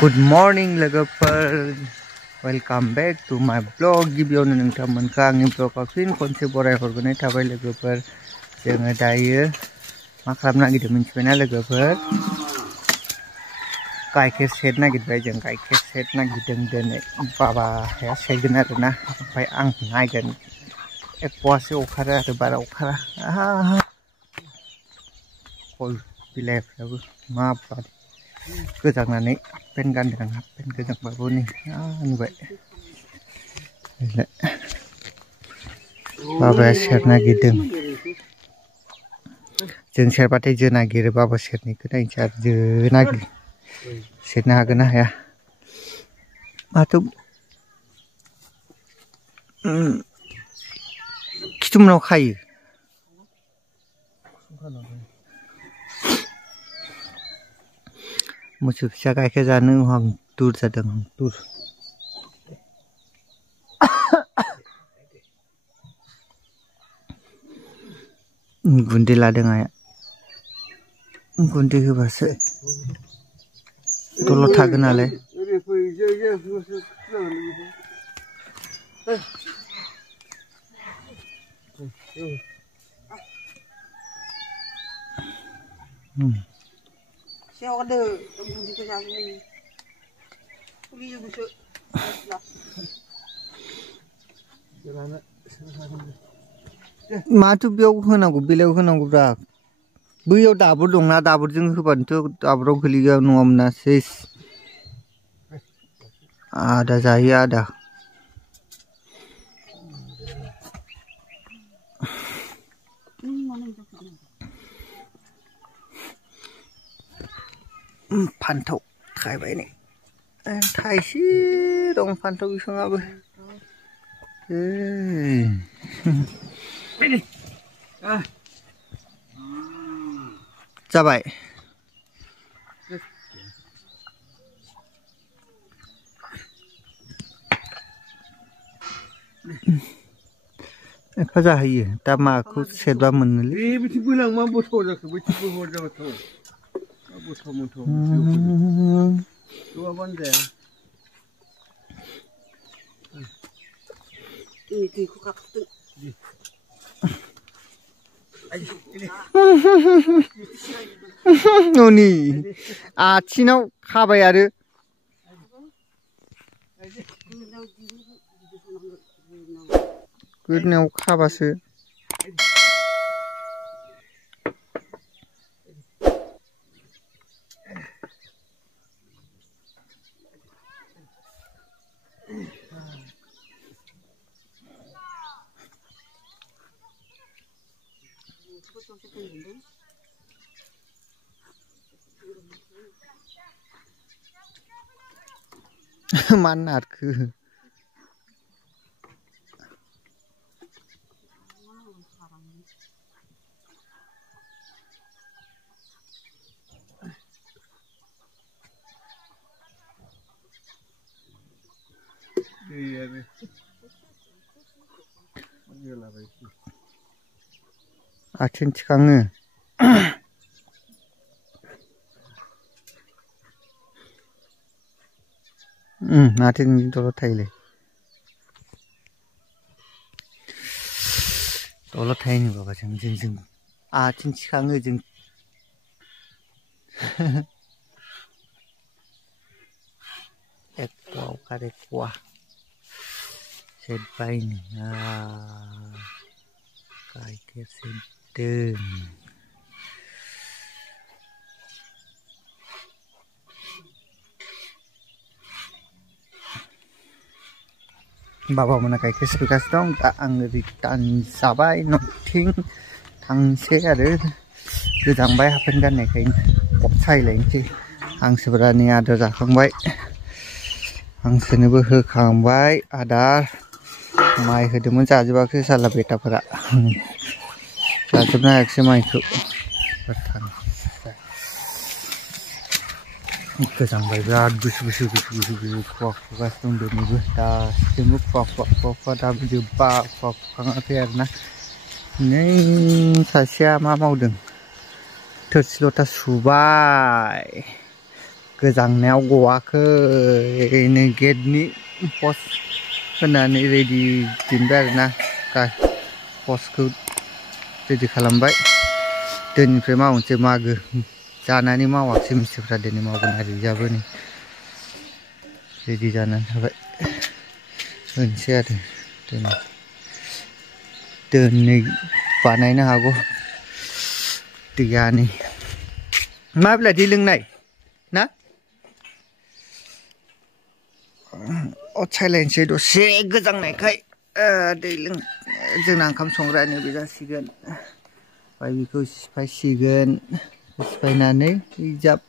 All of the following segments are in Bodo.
Good morning logoper, welcome back to my vlog. गिबियावनो नोंथांमोनखौ आंनि vlogआव फिन खनसे बराय हरगोनाय थाबाय लोगोफोर। जोङो दायो मा खालामनो नागिरदों मिथिबायना लोगोफोर? गाइखेर सेर नागिरबाय जों गाइखेर सेर नागिरदों दिनै बाबाया सेरगोन आरोना ओमफ्राय आं नायगोन। एक पवासे अखारो आरो बारा अखारा फल बिलाइफ्राबो माबार गोजांनानै पेन गानदों आं पेन गोजांबाबो नै नुबाय बाबाया सेर नागिरदों। जों सेरबाथाय जो नागिरो बाबा सेरनायखौ नायनोसै आरो जो नागिरो सेरनो हागोन ना हाया माथो खिथुमनाव खायो मोसौ फिसा गाइखेर जानो आं दुर जादों दुर गुन्दै लादों आइया गुन्दै होबासो दलद थागोन नालाय माथो बेयाव होनांगौ बेलायाव होनांगौब्रा बैयाव दाबुर दंना दाबुरजों होबानोथ' दाबुराव गोलैया नङामोन ना सेस आदा जायो आदा फान्थाव थायबाय नै थाइसे दं फान्थाव बिफाङाबो जाबाय एफा जाहैयो दा माखौ सेरबा मोनोलै न'नि आथिङाव खाबाय आरो गोदनायाव खाबासो मा नारखो आथिं थिखाङो आथिं दलद थायोलै दलद थायो बाबा जों आथिं थिखाङो जों एक पवा अखार एक पवा सेरबाय गाइखेर सेरदों बाबा मोना गाइखेर सेरगासिनो दं दा आङो रिटार्न जाबाय नथिं थांसै आरो गोजांबाय हाफेन गाननायखायनो अर सायलायनोसै हांसोफोरा नै आदार जाखांबाय हांसोनोबो होखांबाय आदार माइ होदोंमोन जाजोबाखै साला बेटाफोरा जाजोबनो हायाखिसै माइखौ गोजांबाय बिराद गुसु खुवा खुगासिनो दं दिनैबो दासिमबो खुवा दाबो जोब्बा खुवा खुखाङाखै आरोना नै सासेया मा मावदों थोरसि लथा सुबाय गोजांनायाव गवाखै नै गेटनि पस्ट होनानै रेडि दोनबाय आरोना पस्टखौ रेडि खालामबाय दिनैनिफ्राय मावनोसै मागो जानानै मावाखिसै मिस्थ्रिफ्रा दिनै मावगोन आरो बियाबो नै रेडि जानानै थाबाय होनोसै आरो दिनै बानायनो हागौ दैया नै मा बिलाइ दै लोंनाय ना अर सायलायनोसै दसे गोजांनायखाय दै लों जोंना ओंखाम संग्रायानो बे जासिगोन ओमफ्राय बेखौ सिफायसिगोन सिफायनानै जाब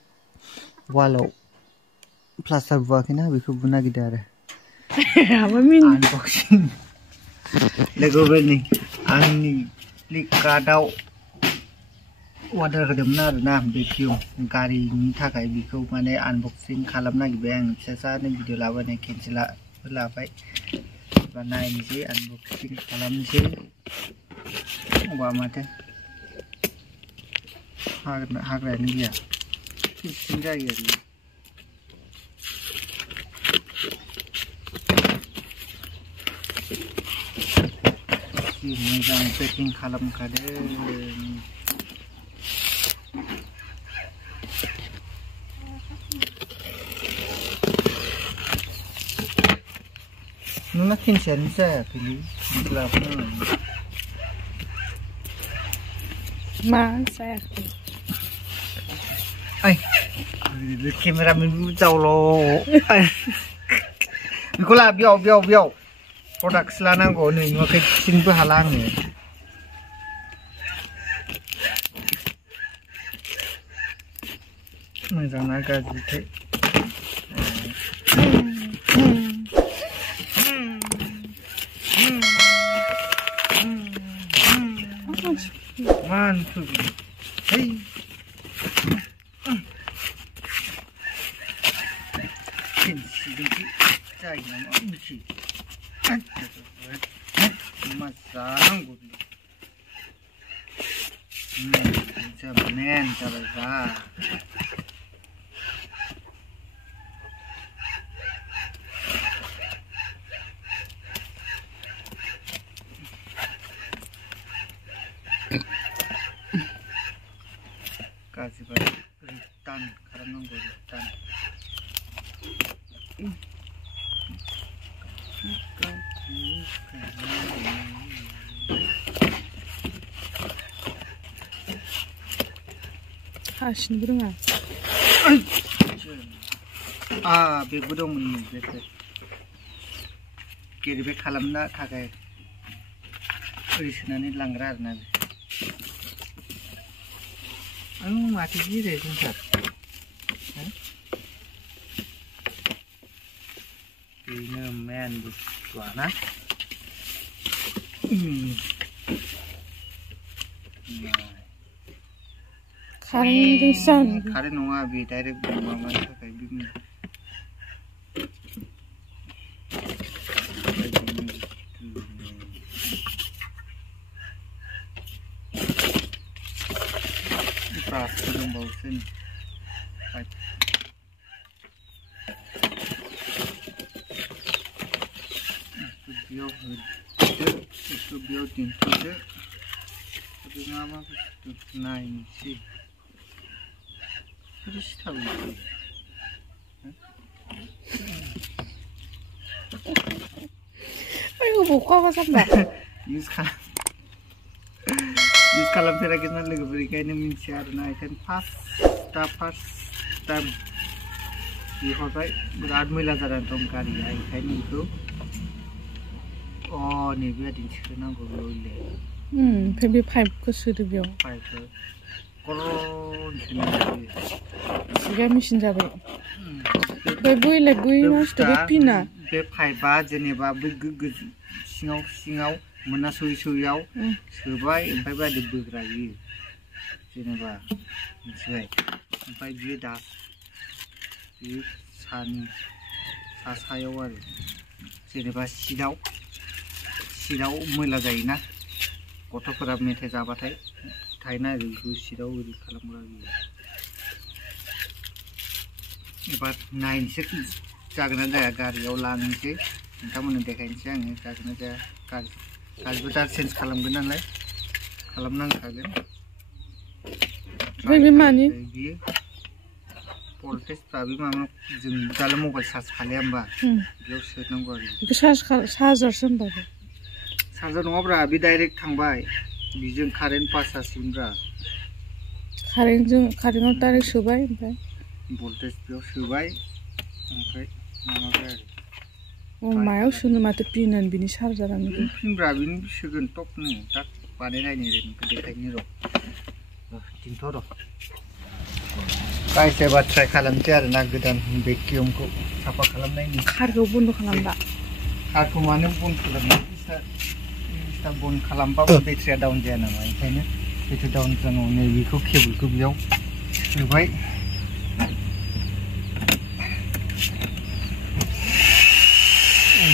वालाव प्लास्टार बुवाखैना बेखौ बुनो नागिरदों आरो आनबक्सिं लोगोफोरनि आंनि फ्लिपकार्टआव अर्डार होदोंमोन आरोना बेकिउम गारिनि थाखाय बेखौ माने आनबक्सिं खालामनो नागिरबाय आं फिसासानो भिडिअ लाबोनाय केन्सेल लाबाय एबा नायनोसै आनबक्सिं खालामनोसै अबा माथो हाग्रायानो गैया फिसिं जायो आरो मोजां पेकिं खालामखादों नोंना केन्सेलानो जायाखैलै लाबोनांगौ मा जायाखै ओइ केमेरामेन जावल' बेखौ ला बेयाव प्रडाक्टसो लानांगौ नै नुवाखै थिंबो हाला आङो मोजां ना गाज्रिथाय मानोथो है जायो नामा मिथि मा जानांगौ मेन जाबाय बा गाज्रिबा रिटार्न खालामनांगौ रिटार्न हासिनोबो रोङा बेबो दंमोन बेखौ गेरिबेक खालामनो थाखाय ओरै सोनानै लांग्रा आरोना आं माथो गिरो जोंथार बेनो मेन बुस्थुआ ना कारेन्ट नङा बे डाइरेक्ट माबानि थाखाय ब्रासबो दंबावोसो बेयाव होदो बेखौ बेयाव दिन्थ'दो मा मा बुस्थु नायनोसै Ayo buka apa sampai? Use खालामफेराखैना लोगोफोर बेखायनो मिन्थिया आरोना बेखायनो फार्स्ट टाइम बिहरबाय बिराद मैला जानानै दं गारिया बेखायनो बेखौ नैबेबायदि सोनांगौ बेयावले ओमफ्राय बे पाइपखौ सोदो बेयाव पाइपखौ गरम सोनांगौ सिगा मेचिन जाबाय बै मासुथ' बे पिना बे पाइपआ जेनेबा बै सिङाव मोना सययाव सोबाय ओमफ्राय बायदि बोग्रायो जेनेबा मिथिबाय ओमफ्राय बियो दा बे सायाव आरो जेनेबा सिटआव मैला जायोना गथ'फोरा मेथाइ जाबाथाय थायोना ओरै सिटआव ओरै खालामग्रा बियो एबार नायनोसै जागोन ना जाया गारियाव लांनोसै नोंथांमोननो देखायनोसै आङो जागोन ना जाया गारिबो दा चेन्ज खालामगोन नालाय खालामनांखागोन बे मानि बियो भल्टेजफ्रा बे माबा जों दालाय मबाइल चार्ज खालाया होमबा बेयाव सोनांगौ आरो बेखौ चार्जारसो होनबा चार्जार नङाब्रा बे डाइरेक्ट थांबाय बिजों कारेन्ट पास जासिगोनब्रा कारेन्टआव डाइरेक्ट सोबाय ओमफ्राय भल्टेज बेयाव सोबाय ओमफ्राय माबाबाय आरो मायाव सोनो माथो पिन होन बिनि चार्जारानो पिनब्रा बिनि सोगोन टपनो दा बानायनायनि नोंखौ देखायनो र' दिनथ' र' गाइस एबार ट्राइ खालामसै आरो ना गोदान भेकिउमखौ साफा खालामनायनि कारखौ बन्द' खालामबा कारखौ मानो बन्द खालामनो स्टार्ट बन्द खालामबाबो बेटारिया डाउन जाया नामा ओंखायनो बेटारि डाउन जानांगौ नैबेखौ केबोलखौ बेयाव सोबाय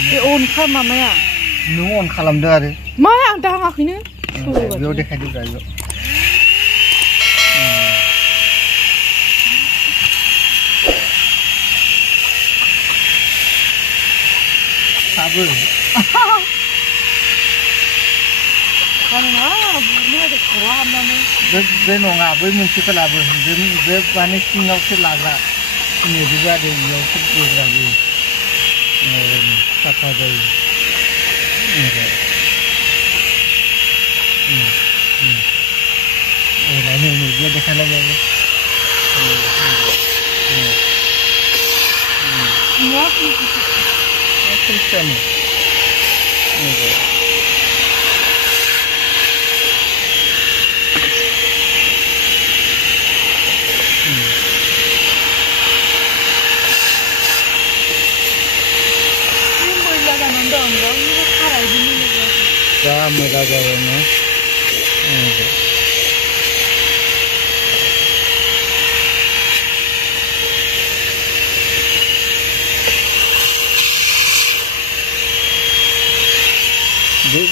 बे अन खालामाया नों अन खालामदो आरो मा आं दाङाखैनो बेयाव देखायदोब्रा बेयाव साबो बे नङा बै मोनसेखौ लाबो बे माने सिङावसो लाग्रा नैबे जादों बेयावसो बोग्रा बेयो साफा जायो नै बेयाव देखायलाय बेयावबो Cristiano.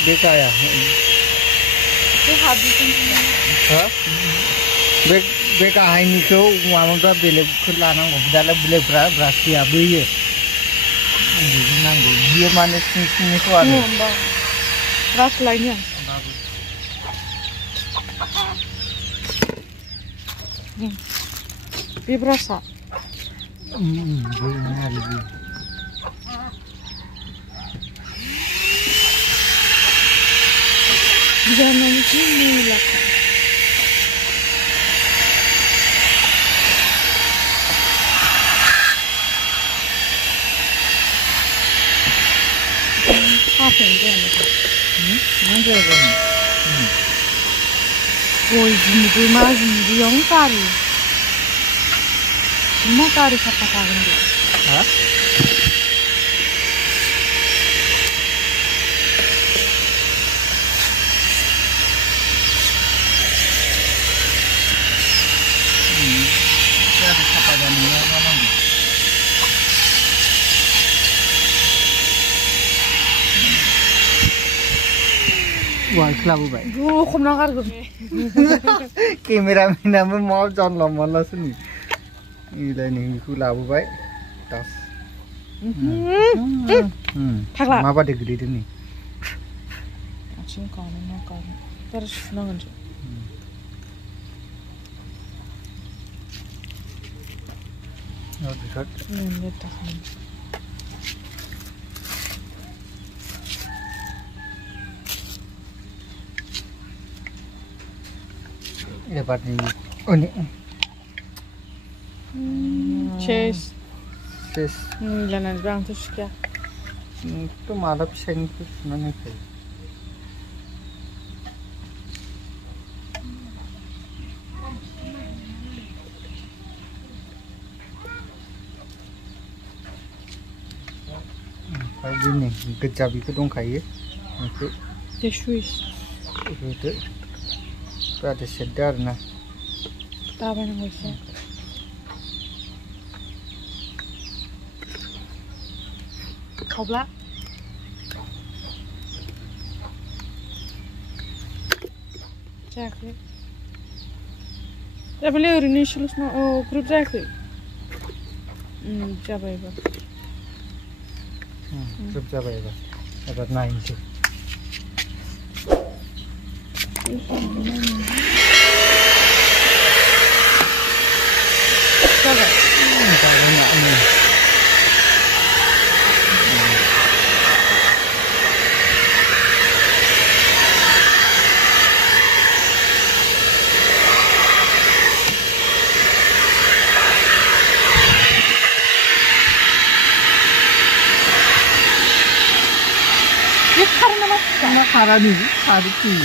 Bekaya. Bekaya ini kau mamuda belek kelanang dalam belek beras dia beli. Ini nanggu dia mana sini kuat. Beras lainnya. Ini berasa. Benar lagi. Jangan sini lah. Apa yang jangan? Mana jangan? Boy, ini mas ini yang kari. Semua kari siapa kari ini? Hah? Wah, kelabu baik. Gue kok menangkar gue. Kameramen nama mau John Lomala sini. Ini kelabu baik. Tas. Taklah. Apa deh gede ini? Acing kau nak. Terus nangan je. Oh, dekat. Ini tak. Dapat ni. Oh ni. Chase. Chase. Jangan berang tu sikit. Tu malah pisang tu mana ni? Kayak ni, kecap itu dong kayak. Itu. The Swiss. Itu. Ada sedar na. Tahu nak macam. Kau belak. Cakap. Tapi le orang ni selalu grup cakap. जाबाय एबार जोब जाबाय एबार नायनोसै जाबाय खारानि खारखि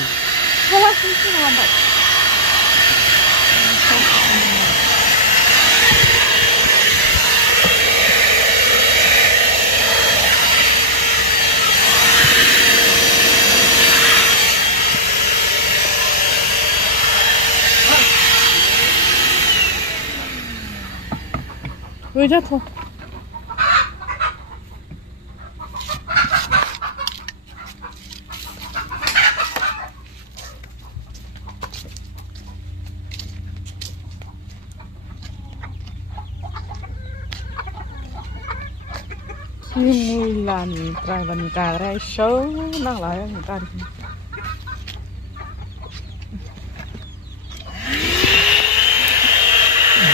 왜 잡어? Nhưng là mình cà ra sớm đang lại người ta đi.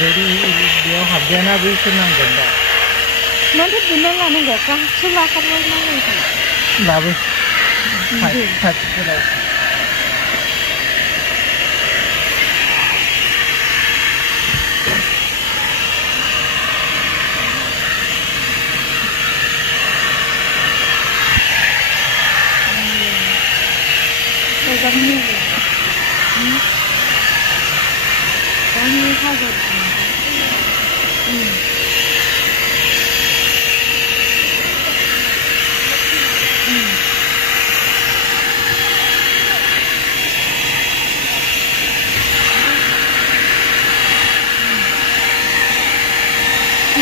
Jadi dia habisnya habis senang ganda. Nanti bilang lah nggak kan silakan lagi. Lalu, hat kalau. Kami hajar.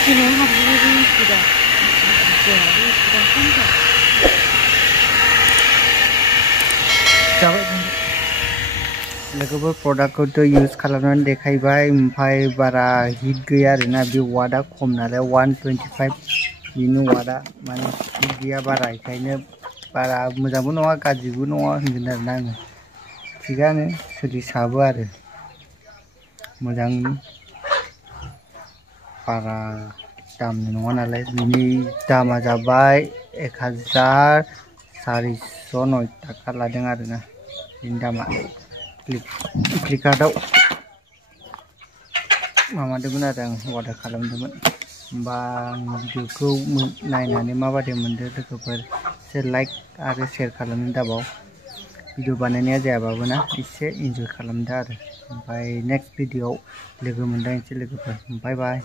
Ini harus sudah. Sudah sampai. लोगोफोर प्रडाक्टखौथ' इउज खालामनानै देखायबाय ओमफ्राय बारा हिट गैया आरोना बे वाटआ खम नालाय 125 बिनि वाटआ माने हिट गैया बारा बेखायनो बारा मोजांबो नङा गाज्रिबो नङा होनगोन आरोना आङो थिगानो सोलिसाबो आरो मोजां बारा दामनि नङा नालाय बिनि दामा जाबाय 1409 टाका लादों आरोना बिनि दामा फ्लिपकार्टआव माबादोंमोन आरो आं अर्डार खालामदोंमोन होमबा भिडिअखौ नायनानै माबादि मोनदों लोगोफोर एसे लाइक आरो शेयार खालामनो दाबाव भिडिअ बानायनाया जायाबाबो ना एसे इन्जय खालामदो आरो ओमफ्राय नेक्स्ट भिडिअआव लोगो मोनदांसै लोगोफोर बाय बाय